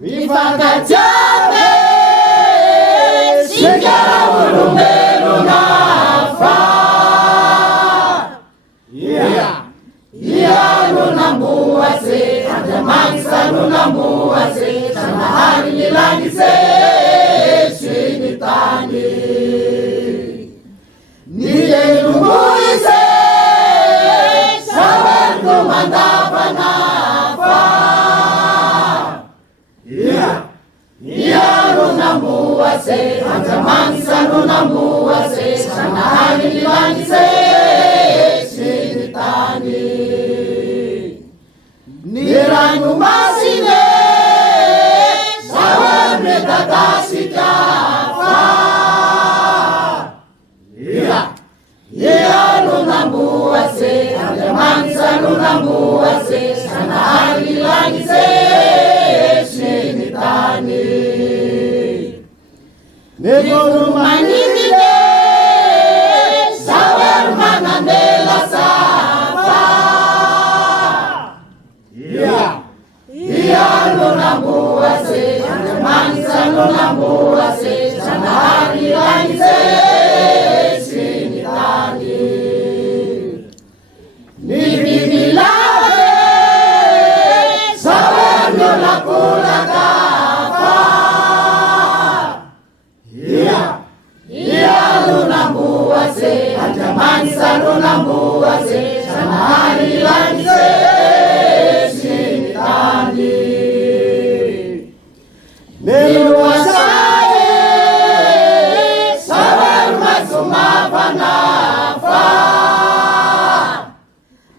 Mifakatiave sigara olombelo nafa Ia namboase Andriamanitra no namboase Sanahary ny langy se sy ny tany Ny elomboise saveriko mandavanafa Ia no namboase Andriamanitra no namboase Sanahary ny langy se sy ny tany Ny ranomasine sahoa midadasika fa Ia no namboase Andriamanitra no namboase Sanahary ny langy se sy ny tany Ny voro manidine sahoa manandela safa Ia no namboase Andriamanitra no namboase Sanahary ny langy se sy ny tany Ny bibilave sahoa miolakolaka fa Ia no namboase Andriamanitra no namboase Sanahary ny langy se sy ny tany Niloasae sahoa maitso mavanafa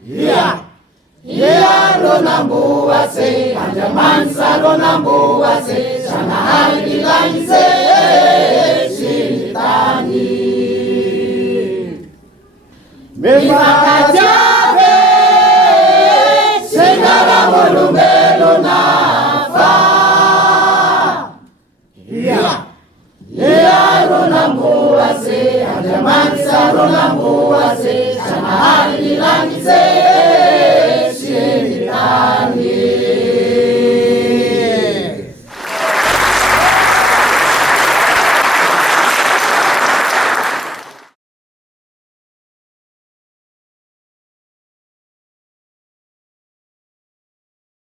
Ia no namboase Andriamanitra no namboase Sanahary ny langy se sy ny tany Mifakatiave sigara olombelo nafa Ia no namboase Andriamanitra no namboase Sanahary ny langy se sy ny tany